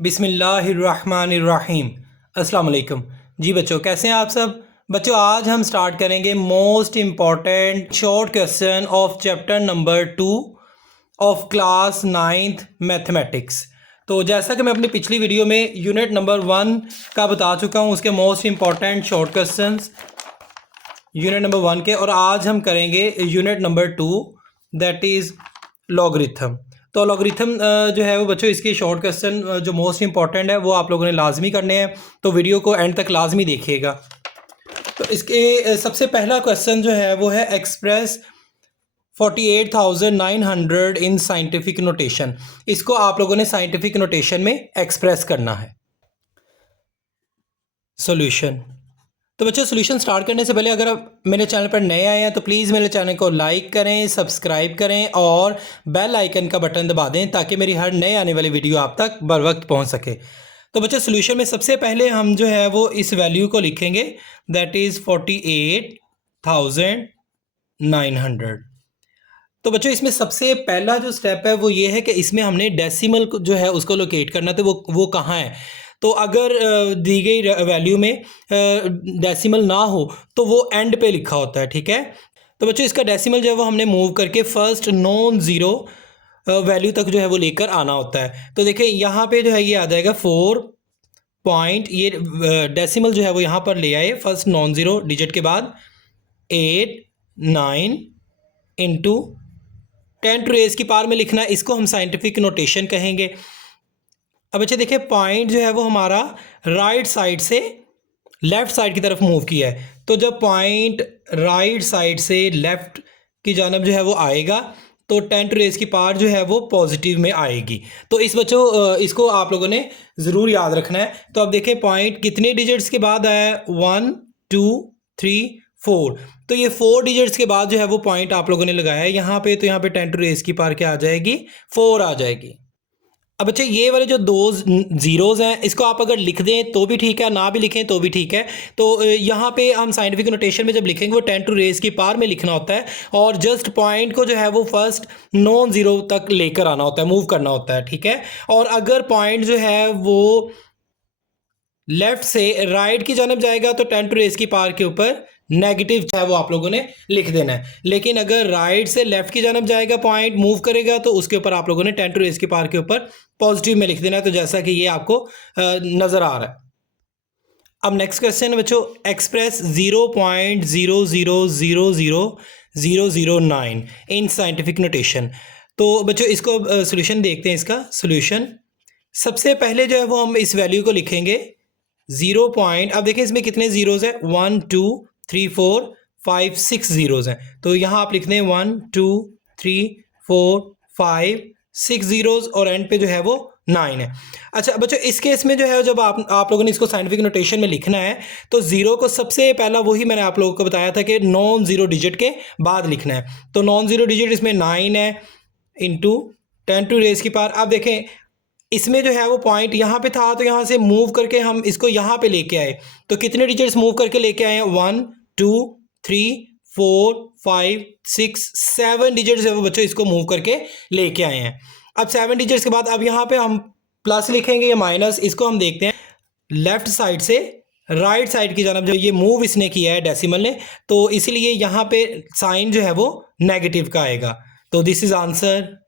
बिस्मिल्लाहिर्रहमानिर्रहीम। अस्सलाम वालेकुम। जी बच्चों, कैसे हैं आप सब? बच्चों, आज हम स्टार्ट करेंगे most important short question of chapter number 2 of class 9th mathematics. तो जैसा कि मैं अपनी पिछली वीडियो में यूनिट नंबर 1 का बता चुका हूँ, उसके most important short questions unit number 1 के, और आज हम करेंगे unit number 2, that is logarithm. तो लॉगरिथम जो है वो बच्चों, इसके शॉर्ट क्वेश्चन जो मोस्ट इंपॉर्टेंट है वो आप लोगों ने लाजमी करने हैं, तो वीडियो को एंड तक लाजमी देखिएगा। तो इसके सबसे पहला क्वेश्चन जो है वो है एक्सप्रेस 48,900 इन साइंटिफिक नोटेशन। इसको आप लोगों ने साइंटिफिक नोटेशन में एक्सप्रेस करना है। सॉल्यूशन। तो बच्चों, सोल्यूशन स्टार्ट करने से पहले अगर आप मेरे चैनल पर नए आए हैं तो प्लीज़ मेरे चैनल को लाइक करें, सब्सक्राइब करें और बेल आइकन का बटन दबा दें ताकि मेरी हर नए आने वाली वीडियो आप तक बर वक्त पहुंच सके। तो बच्चों, सोल्यूशन में सबसे पहले हम जो है वो इस वैल्यू को लिखेंगे, दैट इज़ 48,900। तो बच्चों, इसमें सबसे पहला जो स्टेप है वो ये है कि इसमें हमने डेसिमल जो है उसको लोकेट करना, तो वो कहाँ है। तो अगर दी गई वैल्यू में डेसिमल ना हो तो वो एंड पे लिखा होता है, ठीक है। तो बच्चों, इसका डेसिमल जो है वो हमने मूव करके फर्स्ट नॉन ज़ीरो वैल्यू तक जो है वो लेकर आना होता है। तो देखिए यहाँ पे जो है ये आ जाएगा 4 पॉइंट, ये डेसिमल जो है वो यहाँ पर ले आए फर्स्ट नॉन ज़ीरो डिजिट के बाद 8 9 इंटू 10 टू रेज़ की पावर में लिखना है। इसको हम साइंटिफिक नोटेशन कहेंगे। अब अच्छा देखिए, पॉइंट जो है वो हमारा राइट साइड से लेफ़्ट साइड की तरफ मूव किया है, तो जब पॉइंट राइट साइड से लेफ़्ट की जानब जो है वो आएगा तो 10 टू रेज़ की पावर जो है वो पॉजिटिव में आएगी। तो इस बच्चों इसको आप लोगों ने ज़रूर याद रखना है। तो अब देखें पॉइंट कितने डिजिट्स के बाद आया है, 1 2 3 4। तो ये 4 डिजिट्स के बाद जो है वो पॉइंट आप लोगों ने लगाया है यहाँ पे, तो यहाँ पे 10 टू रेज़ की पावर क्या आ जाएगी, 4 आ जाएगी। अब अच्छा, ये वाले जो दो ज़ीरोज़ हैं इसको आप अगर लिख दें तो भी ठीक है, ना भी लिखें तो भी ठीक है। तो यहाँ पे हम साइंटिफिक नोटेशन में जब लिखेंगे वो 10 टू रेज़ की पावर में लिखना होता है, और जस्ट पॉइंट को जो है वो फर्स्ट नॉन ज़ीरो तक लेकर आना होता है, मूव करना होता है, ठीक है। और अगर पॉइंट जो है वो लेफ्ट से राइट की जानब जाएगा तो 10 टू रेज़ की पावर के ऊपर नेगेटिव है वो आप लोगों ने लिख देना है। लेकिन अगर राइट से लेफ्ट की जानब जाएगा, पॉइंट मूव करेगा, तो उसके ऊपर आप लोगों ने 10 टू रेज़ की पावर के ऊपर पॉजिटिव में लिख देना है। तो जैसा कि ये आपको नज़र आ रहा है। अब नेक्स्ट क्वेश्चन है बच्चों, एक्सप्रेस 0.00000009 इन साइंटिफिक नोटेशन। तो बच्चों, इसको सोल्यूशन देखते हैं। इसका सोल्यूशन सबसे पहले जो है वो हम इस वैल्यू को लिखेंगे 0 पॉइंट, अब देखिए इसमें कितने ज़ीरोज़ हैं, 1 2 3 4 5 6 ज़ीरोज़ हैं। तो यहाँ आप लिख दें 1 2 3 4 5 6 ज़ीरोज़, और एंड पे जो है वो 9 है। अच्छा बच्चों, इस केस में जो है जब आप लोगों ने इसको साइंटिफिक नोटेशन में लिखना है तो ज़ीरो को सबसे पहला वही मैंने आप लोगों को बताया था कि नॉन ज़ीरो डिजिट के बाद लिखना है। तो नॉन ज़ीरो डिजिट इसमें 9 है इंटू 10 टू रेज़ की पावर। अब देखें इसमें जो है वो पॉइंट यहाँ पे था, तो यहाँ से मूव करके हम इसको यहाँ पे लेके आए, तो कितने डिजिट्स मूव करके लेके आए हैं, 1 2 3 4 5 6 7 डिजिट्स है वो बच्चों इसको मूव करके लेके आए हैं। अब 7 डिजिट्स के बाद अब यहाँ पे हम प्लस लिखेंगे या माइनस, इसको हम देखते हैं लेफ्ट साइड से राइट साइड की जानब जो ये मूव इसने किया है डेसिमल ने, तो इसीलिए यहाँ पे साइन जो है वो नेगेटिव का आएगा। तो दिस इज आंसर।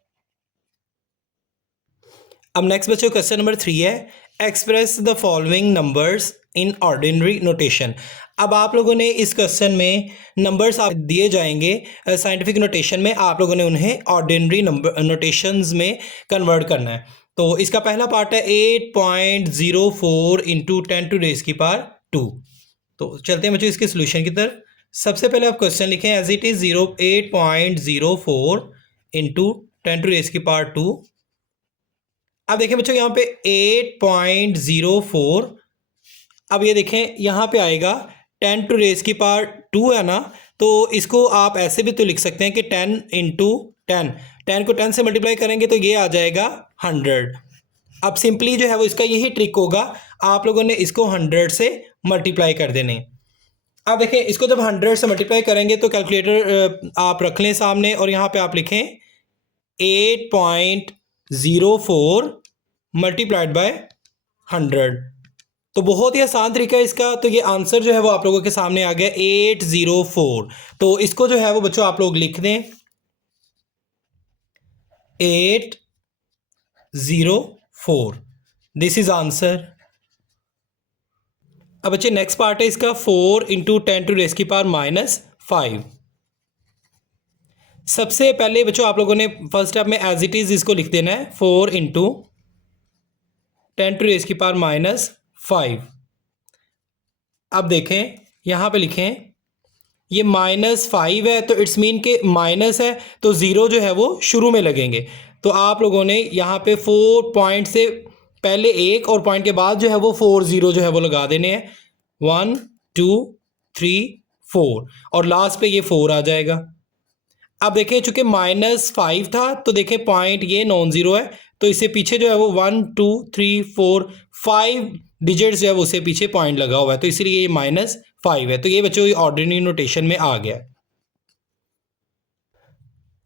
अब नेक्स्ट बच्चों क्वेश्चन नंबर 3 है, express the following numbers in ordinary notation. अब आप लोगों ने इस क्वेश्चन में नंबर्स आप दिए जाएंगे साइंटिफिक नोटेशन में, आप लोगों ने उन्हें ऑर्डिनरी नंबर नोटेशंस में कन्वर्ट करना है। तो इसका पहला पार्ट है 8.04 इंटू 10 टू रेज़ की पावर 2। तो चलते हैं बच्चों इसके सोल्यूशन की तरफ। सबसे पहले आप क्वेश्चन लिखें as it is 8.04 into 10 to raise की पावर 2। अब देखें बच्चों यहाँ पे 8.04, अब ये देखें यहाँ पे आएगा 10 टू रेज़ की पावर 2 है ना, तो इसको आप ऐसे भी तो लिख सकते हैं कि 10 इंटू 10 को 10 से मल्टीप्लाई करेंगे तो ये आ जाएगा 100। अब सिंपली जो है वो इसका यही ट्रिक होगा, आप लोगों ने इसको 100 से मल्टीप्लाई कर देने। अब देखें इसको जब 100 से मल्टीप्लाई करेंगे तो कैलकुलेटर आप रख लें सामने, और यहाँ पे आप लिखें 8.04 मल्टीप्लाइड बाय 100। तो बहुत ही आसान तरीका है इसका। तो ये आंसर जो है वो आप लोगों के सामने आ गया 804। तो इसको जो है वो बच्चों आप लोग लिख दें 804। This is answer. अब बच्चे नेक्स्ट पार्ट है इसका 4 इंटू 10⁻⁻⁵। सबसे पहले बच्चों आप लोगों ने फर्स्ट स्टेप में एज इट इज इसको लिख देना है 4 इंटू 10⁻⁵। अब देखें यहां पे लिखें ये -5 है तो इट्स मीन के माइनस है तो ज़ीरो जो है वो शुरू में लगेंगे। तो आप लोगों ने यहाँ पे 4 पॉइंट से पहले एक और पॉइंट के बाद जो है वो 4 ज़ीरो जो है वो लगा देने हैं 1 2 3 4 और लास्ट पे ये 4 आ जाएगा। अब देखें चूंकि -5 था तो देखें पॉइंट ये नॉन ज़ीरो है तो इससे पीछे जो है वो 1 2 3 4 5 डिजिट्स जो है वो उससे पीछे पॉइंट लगा हुआ है तो इसीलिए ये -5 है। तो ये बच्चों ये ऑर्डिनरी नोटेशन में आ गया।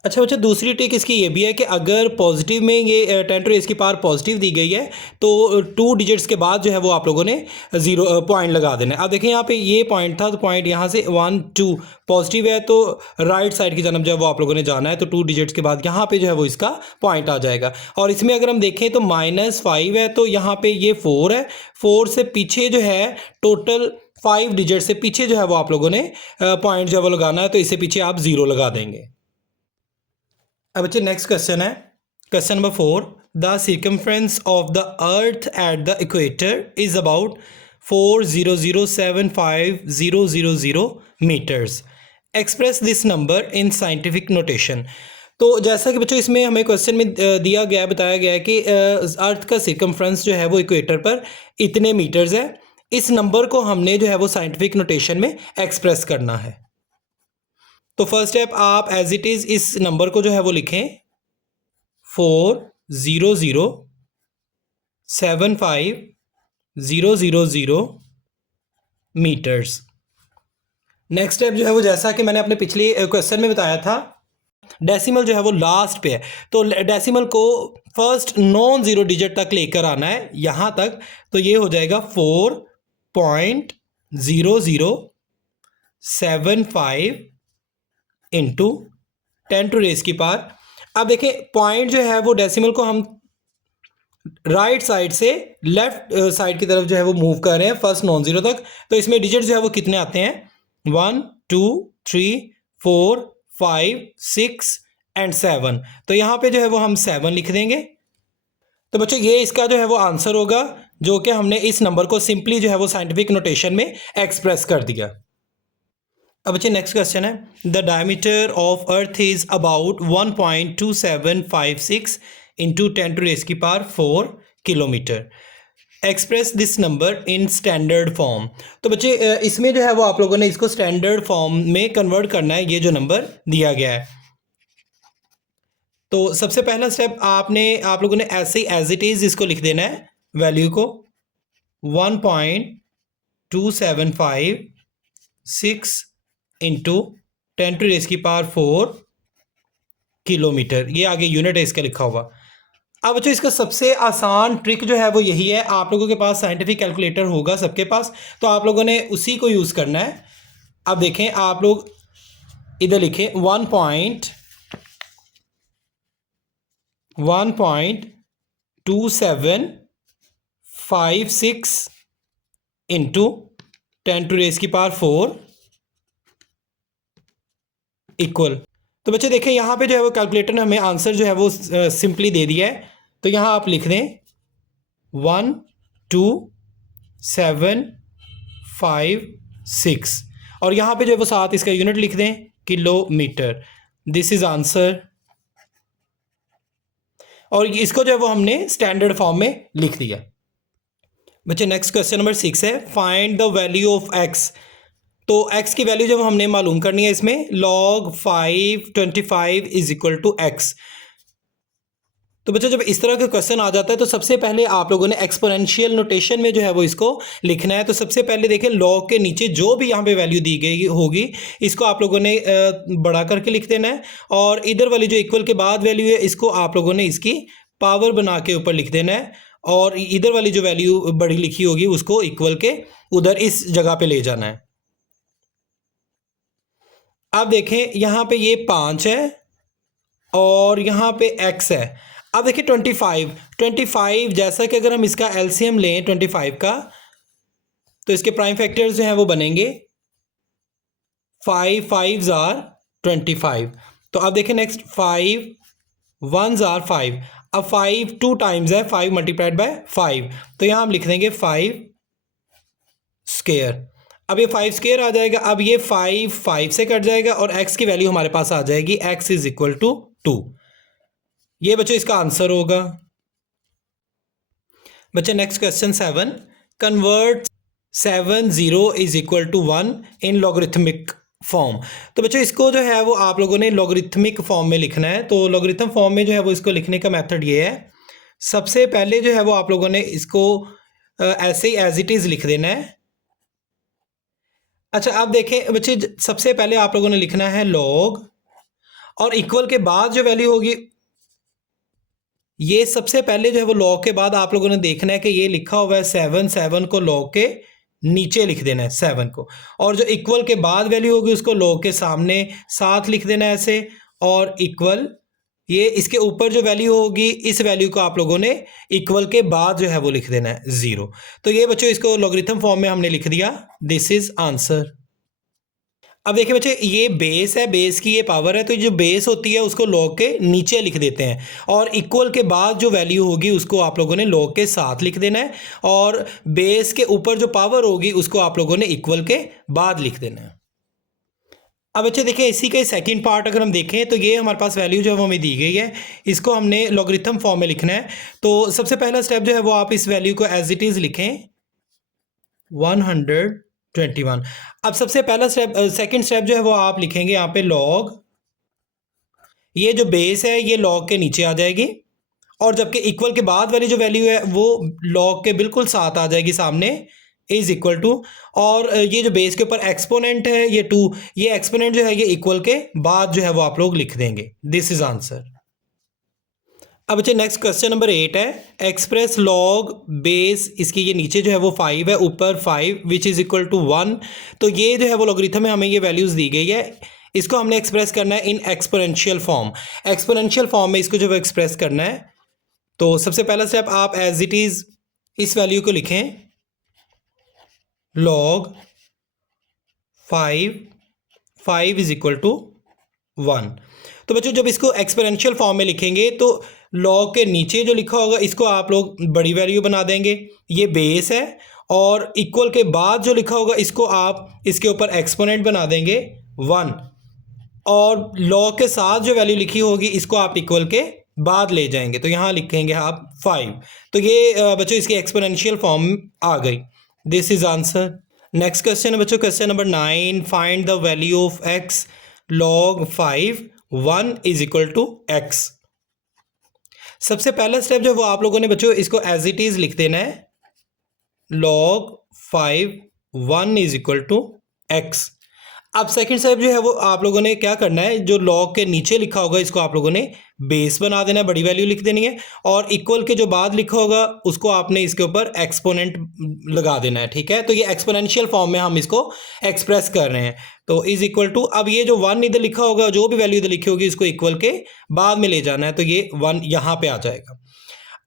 अच्छा बच्चा दूसरी ट्रिक इसकी ये भी है कि अगर पॉजिटिव में ये 10⁻⁻ पॉजिटिव दी गई है तो 2 डिजिट्स के बाद जो है वो आप लोगों ने ज़ीरो पॉइंट लगा देना है। अब देखें यहाँ पे ये पॉइंट था तो पॉइंट यहाँ से 1 2 पॉजिटिव है तो राइट साइड की जानब जो है वो आप लोगों ने जाना है तो 2 डिजिट्स के बाद यहाँ पे जो है वो इसका पॉइंट आ जाएगा। और इसमें अगर हम देखें तो -5 है तो यहाँ पे ये 4 है, 4 से पीछे जो है टोटल 5 डिजिट से पीछे जो है वो आप लोगों ने पॉइंट जो है वो लगाना है तो इससे पीछे आप ज़ीरो लगा देंगे। अब बच्चे नेक्स्ट क्वेश्चन है question number 4। The circumference of the earth at the equator is about 400,750,000 metres. Express this number in scientific notation. तो जैसा कि बच्चों इसमें हमें क्वेश्चन में दिया गया है बताया गया है कि अर्थ का सर्कमफ्रेंस जो है वो इक्वेटर पर इतने मीटर्स है। इस नंबर को हमने जो है वो साइंटिफिक नोटेशन में एक्सप्रेस करना है। तो फर्स्ट स्टेप आप एज इट इज इस नंबर को जो है वो लिखें 400,750,000 मीटर्स। नेक्स्ट स्टेप जो है वो जैसा कि मैंने अपने पिछले क्वेश्चन में बताया था डेसिमल जो है वो लास्ट पे है तो डेसिमल को फर्स्ट नॉन ज़ीरो डिजिट तक लेकर आना है यहाँ तक। तो ये हो जाएगा 4.0075 इंटू 10⁻⁻। अब देखें पॉइंट जो है वो डेसिमल को हम राइट साइड से लेफ्ट साइड की तरफ जो है वो मूव कर रहे हैं फर्स्ट नॉन ज़ीरो तक। तो इसमें डिजिट जो है वो कितने आते हैं 1 2 3 4 5 6 एंड 7। तो यहाँ पे जो है वो हम 7 लिख देंगे। तो बच्चों ये इसका जो है वो आंसर होगा जो कि हमने इस नंबर को सिंपली जो है वो साइंटिफिक नोटेशन में एक्सप्रेस कर दिया। अब बच्चे नेक्स्ट क्वेश्चन है the diameter of earth is about 1.2756 into 10⁻⁴ kilometre. Express this number in standard form. तो बच्चे इसमें जो है वो आप लोगों ने इसको स्टैंडर्ड फॉर्म में कन्वर्ट करना है ये जो नंबर दिया गया है। तो सबसे पहला स्टेप आप लोगों ने ऐसे ही एज इट इज इसको लिख देना है वैल्यू को 1.2756 इंटू 10⁻⁴ किलोमीटर। ये आगे यूनिट है इसका लिखा हुआ। अब बच्चों इसका सबसे आसान ट्रिक जो है वो यही है आप लोगों के पास साइंटिफिक कैलकुलेटर होगा सबके पास तो आप लोगों ने उसी को यूज़ करना है। अब देखें आप लोग इधर लिखें 1.2756 इंटू 10⁻⁴ इक्वल। तो बच्चे देखें यहाँ पे जो है वो कैलकुलेटर ने हमें आंसर जो है वो सिंपली दे दिया है। तो यहाँ आप लिख दें 12756 और यहाँ पे जो है वो साथ इसका यूनिट लिख दें किलोमीटर। This is answer. और इसको जो है वो हमने स्टैंडर्ड फॉर्म में लिख दिया। बच्चे नेक्स्ट क्वेश्चन नंबर 6 है find the value of x. तो x की वैल्यू जब हमने मालूम करनी है इसमें log 525 is equal to x। तो बच्चों जब इस तरह का क्वेश्चन आ जाता है तो सबसे पहले आप लोगों ने एक्सपोनेंशियल नोटेशन में जो है वो इसको लिखना है। तो सबसे पहले देखें log के नीचे जो भी यहाँ पे वैल्यू दी गई होगी इसको आप लोगों ने बढ़ा करके लिख देना है और इधर वाली जो इक्वल के बाद वैल्यू है इसको आप लोगों ने इसकी पावर बना के ऊपर लिख देना है और इधर वाली जो वैल्यू बड़ी लिखी होगी उसको इक्वल के उधर इस जगह पे ले जाना है। अब देखें यहाँ पे ये 5 है और यहाँ पे x है। अब देखिए 25 जैसा कि अगर हम इसका एलसीएम लें 25 का, तो इसके प्राइम फैक्टर्स जो हैं वो बनेंगे 5 5s आर 25। तो अब देखें नेक्स्ट 5 1s आर 5। अब 5 2 टाइम्स है 5 मल्टीप्लाइड बाय 5, तो यहाँ हम लिख देंगे 5 स्क्वायर। अब ये 5 स्क्वायर आ जाएगा। अब ये 5 5 से कट जाएगा और x की वैल्यू हमारे पास आ जाएगी x इज इक्वल टू 2। ये बच्चों इसका आंसर होगा। बच्चे next question 7, convert 7 0 is equal to 1 in logarithmic form. तो बच्चों इसको जो है वो आप लोगों ने लॉगरिथमिक फॉर्म में लिखना है। तो लॉगरिथम फॉर्म में जो है वो इसको लिखने का मेथड ये है, सबसे पहले जो है वो आप लोगों ने इसको ऐसे ही एज इट इज़ लिख देना है। अच्छा आप देखें बच्चे, सबसे पहले आप लोगों ने लिखना है लॉग और इक्वल के बाद जो वैल्यू होगी, ये सबसे पहले जो है वो लॉग के बाद आप लोगों ने देखना है कि ये लिखा हुआ है 7, 7 को लॉग के नीचे लिख देना है 7 को, और जो इक्वल के बाद वैल्यू होगी उसको लॉग के सामने 7 लिख देना है ऐसे, और इक्वल ये इसके ऊपर जो वैल्यू होगी इस वैल्यू को आप लोगों ने इक्वल के बाद जो है वो लिख देना है 0। तो ये बच्चों इसको लॉगरिथम फॉर्म में हमने लिख दिया, दिस इज आंसर। अब देखिए बच्चे, ये बेस है, बेस की ये पावर है, तो जो बेस होती है उसको लॉग के नीचे लिख देते हैं और इक्वल के बाद जो वैल्यू होगी उसको आप लोगों ने लॉग के साथ लिख देना है, और बेस के ऊपर जो पावर होगी उसको आप लोगों ने इक्वल के बाद लिख देना है। अब बच्चे देखिए, इसी का सेकंड पार्ट अगर हम देखें तो ये हमारे पास वैल्यू जो है वो हमें दी गई है, इसको हमने लॉगरिथम फॉर्म में लिखना है। तो सबसे पहला स्टेप जो है वो आप इस वैल्यू को एज इट इज़ लिखें 121। अब सबसे पहला स्टेप, सेकंड स्टेप जो है वो आप लिखेंगे यहाँ पे लॉग, ये जो बेस है ये लॉग के नीचे आ जाएगी, और जबकि इक्वल के बाद वाली जो वैल्यू है वो लॉग के बिल्कुल साथ आ जाएगी सामने, इज इक्वल टू, और ये जो बेस के ऊपर एक्सपोनेंट है ये 2, ये एक्सपोनेंट जो है ये इक्वल के बाद जो है वो आप लोग लिख देंगे, दिस इज आंसर। अब बच्चे नेक्स्ट क्वेश्चन नंबर 8 है, एक्सप्रेस लॉग बेस, इसकी ये नीचे जो है वो 5 है, ऊपर 5 विच इज इक्वल टू 1। तो ये जो है वो लॉगरिथम में हमें ये वैल्यूज दी गई है, इसको हमने एक्सप्रेस करना है in exponential form. Exponential form में इसको जो है एक्सप्रेस करना है, तो सबसे पहला स्टेप आप एज इट इज इस वैल्यू को लिखें लॉग 5 इज इक्वल टू 1। तो बच्चों जब इसको एक्सपोनेंशियल फॉर्म में लिखेंगे तो लॉग के नीचे जो लिखा होगा इसको आप लोग बड़ी वैल्यू बना देंगे, ये बेस है, और इक्वल के बाद जो लिखा होगा इसको आप इसके ऊपर एक्सपोनेंट बना देंगे 1, और लॉग के साथ जो वैल्यू लिखी होगी इसको आप इक्वल के बाद ले जाएंगे, तो यहाँ लिखेंगे आप 5। तो ये बच्चों इसकी एक्सपोनेंशियल फॉर्म आ गई, this is answer. Next question है बच्चों, question number 9, find the value of x log 5 1 is equal to x। सबसे पहला स्टेप जो वो आप लोगों ने बच्चों इसको एज इट इज लिख देना है log 5 1 is equal to x। अब सेकंड स्टेप जो है वो आप लोगों ने क्या करना है, जो लॉग के नीचे लिखा होगा इसको आप लोगों ने बेस बना देना है, बड़ी वैल्यू लिख देनी है, और इक्वल के जो बाद लिखा होगा उसको आपने इसके ऊपर एक्सपोनेंट लगा देना है, ठीक है। तो ये एक्सपोनेंशियल फॉर्म में हम इसको एक्सप्रेस कर रहे हैं, तो इज इक्वल टू, अब ये जो 1 इधर लिखा होगा, जो भी वैल्यू इधर लिखी होगी इसको इक्वल के बाद में ले जाना है, तो ये 1 यहाँ पे आ जाएगा।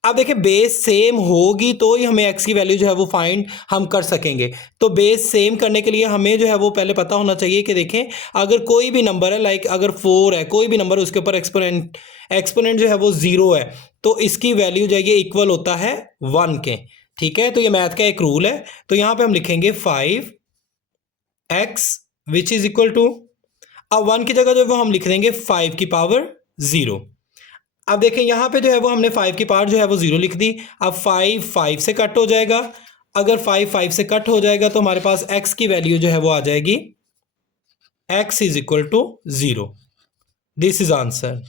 अब देखिए बेस सेम होगी तो ही हमें x की वैल्यू जो है वो फाइंड हम कर सकेंगे। तो बेस सेम करने के लिए हमें जो है वो पहले पता होना चाहिए कि देखें अगर कोई भी नंबर है, लाइक अगर 4 है, कोई भी नंबर उसके ऊपर एक्सपोनेंट जो है वो 0 है, तो इसकी वैल्यू जो है ये इक्वल होता है 1 के, ठीक है। तो ये मैथ का एक रूल है। तो यहाँ पे हम लिखेंगे 5x which is equal to, अब 1 की जगह जो है वो हम लिख देंगे 5 की पावर 0। अब देखें यहाँ पे जो है वो हमने 5 की पावर जो है वो 0 लिख दी। अब 5 5 से कट हो जाएगा, अगर 5 5 से कट हो जाएगा तो हमारे पास x की वैल्यू जो है वो आ जाएगी x is equal to 0, this is answer.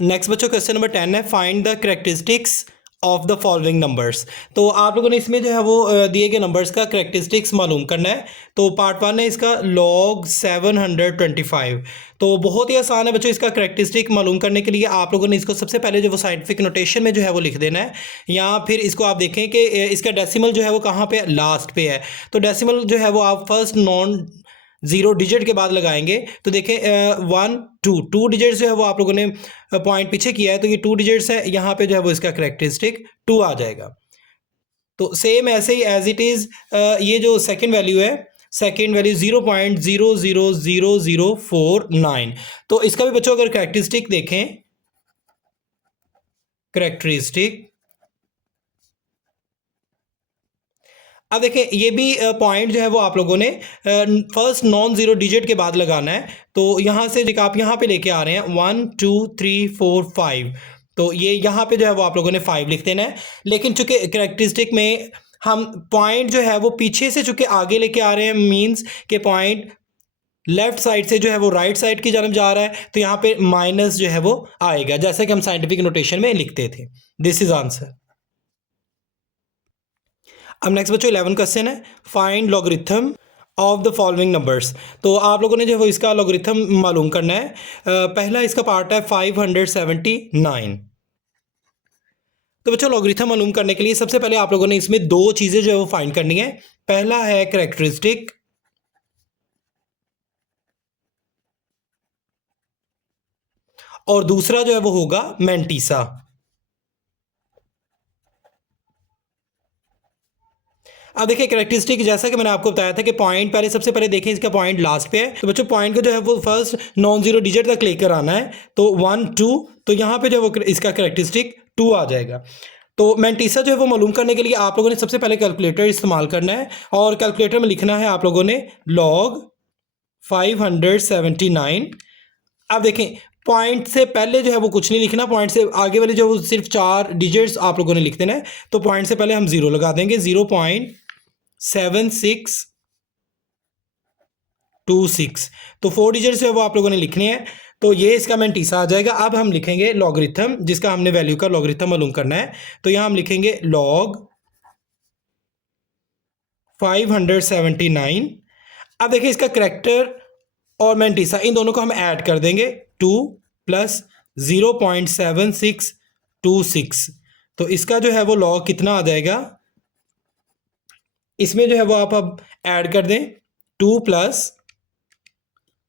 Next बच्चों क्वेश्चन नंबर 10 है, find the characteristics of the following numbers. तो आप लोगों ने इसमें जो है वो दिए गए नंबर्स का करेक्टरिस्टिक्स मालूम करना है। तो पार्ट 1 है इसका log 725। तो बहुत ही आसान है बच्चों, इसका करेक्टरिस्टिक मालूम करने के लिए आप लोगों ने इसको सबसे पहले जो वो साइंटिफिक नोटेशन में जो है वो लिख देना है, या फिर इसको आप देखें कि इसका डेसिमल जो है वो कहाँ पे, लास्ट पे है। तो डेसिमल जो है वो आप फर्स्ट नॉन जीरो डिजिट के बाद लगाएंगे। तो देखें 1 2 डिजिट्स जो है वो आप लोगों ने पॉइंट पीछे किया है, तो ये 2 डिजिट्स है, यहाँ पे जो है वो इसका करेक्टरिस्टिक 2 आ जाएगा। तो सेम ऐसे ही एज इट इज़ ये जो सेकंड वैल्यू है, सेकंड वैल्यू 0.000049। तो इसका भी बच्चों अगर करेक्टरिस्टिक देखें, करेक्टरिस्टिक अब देखें ये भी पॉइंट जो है वो आप लोगों ने फर्स्ट नॉन जीरो डिजिट के बाद लगाना है। तो यहाँ से आप यहाँ पे लेके आ रहे हैं 1 2 3 4 5, तो ये यहाँ पे जो है वो आप लोगों ने 5 लिख देना है। लेकिन चूंकि करेक्टरिस्टिक में हम पॉइंट जो है वो पीछे से चूंकि आगे लेके आ रहे हैं, मीन्स के पॉइंट लेफ्ट साइड से जो है वो राइट साइड की जानब जा रहा है, तो यहाँ पे माइनस जो है वो आएगा, जैसा कि हम साइंटिफिक नोटेशन में लिखते थे। This is answer. अब नेक्स्ट बच्चों 11 क्वेश्चन है, find logarithm of the following numbers. तो आप लोगों ने जो है इसका लॉगरिथम मालूम करना है। पहला इसका पार्ट है 579। तो बच्चों लॉगरिथम मालूम करने के लिए सबसे पहले आप लोगों ने इसमें दो चीज़ें जो है वो फाइंड करनी है। पहला है करेक्टरिस्टिक, और दूसरा जो है वो होगा मैंटीसा। अब देखिए करेक्टरिस्टिक, जैसा कि मैंने आपको बताया था कि पॉइंट पहले सबसे पहले देखें इसका पॉइंट लास्ट पे है, तो बच्चों पॉइंट को जो है वो फर्स्ट नॉन जीरो डिजिट तक लेकर आना है। तो 1 2, तो यहाँ पे जो है वो इसका करेक्टरिस्टिक 2 आ जाएगा। तो मैंटीसा जो है वो मालूम करने के लिए आप लोगों ने सबसे पहले कैलकुलेटर इस्तेमाल करना है, और कैलकुलेटर में लिखना है आप लोगों ने log 579। अब देखें पॉइंट से पहले जो है वो कुछ नहीं लिखना, पॉइंट से आगे वाले जो वो सिर्फ 4 डिजिट्स आप लोगों ने लिख देना है। तो पॉइंट से पहले हम 0 लगा देंगे, 0.7626। तो 4 डिजिट्स जो है वो आप लोगों ने लिखने हैं। तो ये इसका मैंटीसा आ जाएगा। अब हम लिखेंगे लॉगरिथम, जिसका हमने वैल्यू का लॉगरिथम मालूम करना है। तो यहां हम लिखेंगे log 579। अब देखिए इसका करेक्टर और मैंटीसा इन दोनों को हम ऐड कर देंगे, 2 + 0.7626। तो इसका जो है वो log कितना आ जाएगा, इसमें जो है वो आप अब ऐड कर दें 2 +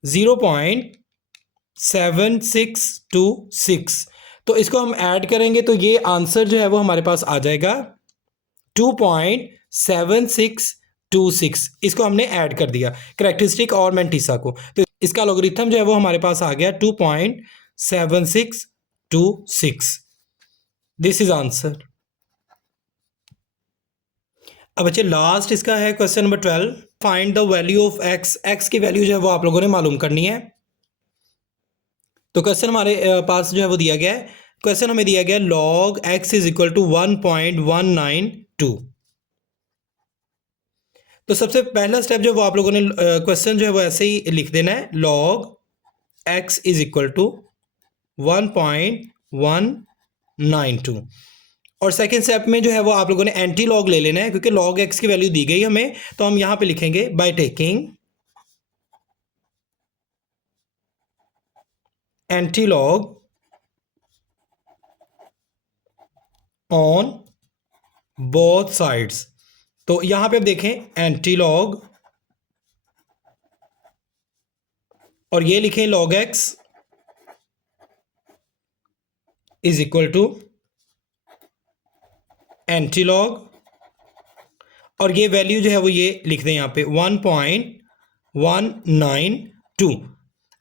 0.7626। तो इसको हम ऐड करेंगे तो ये आंसर जो है वो हमारे पास आ जाएगा 2.7626। इसको हमने ऐड कर दिया करेक्टरिस्टिक और मैंटीसा को, तो इसका लॉगरिथम जो है वो हमारे पास आ गया 2.7626। This is answer. अब बच्चे लास्ट इसका है question number 12, find the value of x. X की वैल्यू जो है वो आप लोगों ने मालूम करनी है। तो क्वेश्चन हमारे पास जो है वो दिया गया है, क्वेश्चन हमें दिया गया log x = 1.192। तो सबसे पहला स्टेप जो वो आप लोगों ने क्वेश्चन जो है वो ऐसे ही लिख देना है, log x = 1.192। और सेकेंड स्टेप में जो है वो आप लोगों ने एंटी लॉग ले लेना है, क्योंकि log x की वैल्यू दी गई हमें, तो हम यहां पे लिखेंगे by taking anti log on both sides. तो यहां पे आप देखें एंटी लॉग, और ये लिखें log x = एंटी लॉग, और ये वैल्यू जो है वो ये लिख दें यहाँ पे 1.192।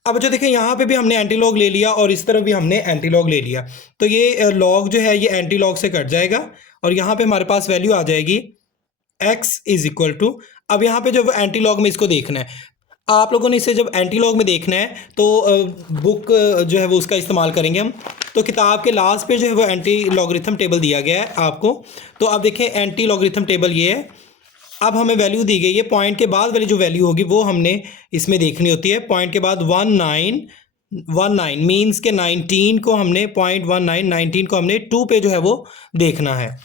अब जो देखें यहाँ पे भी हमने एंटी लॉग ले लिया और इस तरफ भी हमने एंटी लॉग ले लिया, तो ये लॉग जो है ये एंटी लॉग से कट जाएगा, और यहाँ पे हमारे पास वैल्यू आ जाएगी x = अब यहाँ पे जब एंटी लॉग में इसको देखना है, आप लोगों ने इसे जब एंटी लॉग में देखना है तो बुक जो है वो उसका इस्तेमाल करेंगे हम। तो किताब के लास्ट पे जो है वो एंटी लॉगरिथम टेबल दिया गया है आपको। तो अब देखें एंटी लॉगरिथम टेबल ये है। अब हमें वैल्यू दी गई है, पॉइंट के बाद वाली जो वैल्यू होगी वो हमने इसमें देखनी होती है। पॉइंट के बाद 19 मीन्स के 19 को हमने 0.19 19 को हमने 2 पे जो है वो देखना है।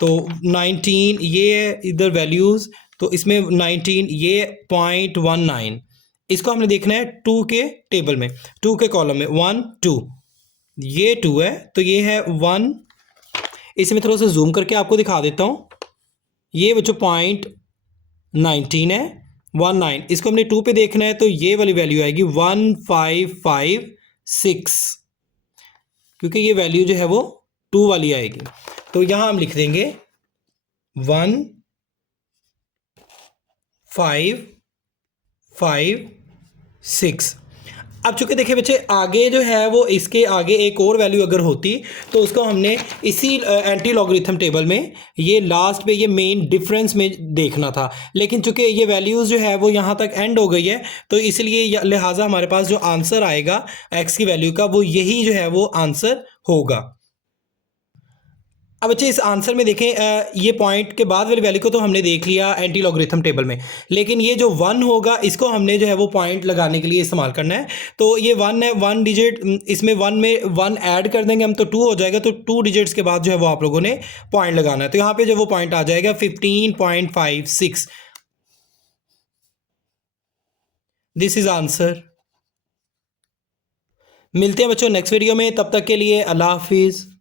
तो 19 ये है इधर वैल्यूज़, तो इसमें 19 ये 0.19 इसको हमने देखना है 2 के टेबल में, 2 के कॉलम में 1 2 ये 2 है तो ये है 1। इसे मैं थोड़ा सा जूम करके आपको दिखा देता हूँ। ये बच्चों 0.19 है 19 इसको हमने 2 पे देखना है तो ये वाली वैल्यू आएगी 1556 क्योंकि ये वैल्यू जो है वो 2 वाली आएगी। तो यहां हम लिख देंगे 1556। अब चूंकि देखिए बच्चे आगे जो है वो इसके आगे एक और वैल्यू अगर होती तो उसको हमने इसी एंटी लॉगरिथम टेबल में ये लास्ट पे ये मेन डिफरेंस में देखना था, लेकिन चूंकि ये वैल्यूज़ जो है वो यहाँ तक एंड हो गई है तो इसलिए लिहाजा हमारे पास जो आंसर आएगा एक्स की वैल्यू का वो यही जो है वो आंसर होगा। अब बच्चे इस आंसर में देखें ये पॉइंट के बाद वाली वैल्यू को तो हमने देख लिया एंटी लॉगरिथम टेबल में, लेकिन ये जो 1 होगा इसको हमने जो है वो पॉइंट लगाने के लिए इस्तेमाल करना है। तो ये 1 है 1 डिजिट, इसमें 1 में 1 ऐड कर देंगे हम तो 2 हो जाएगा, तो 2 डिजिट्स के बाद जो है वो आप लोगों ने पॉइंट लगाना है। तो यहाँ पे जो वो पॉइंट आ जाएगा 15.56। This is answer. मिलते हैं बच्चों नेक्स्ट वीडियो में, तब तक के लिए अल्लाह हाफिज़।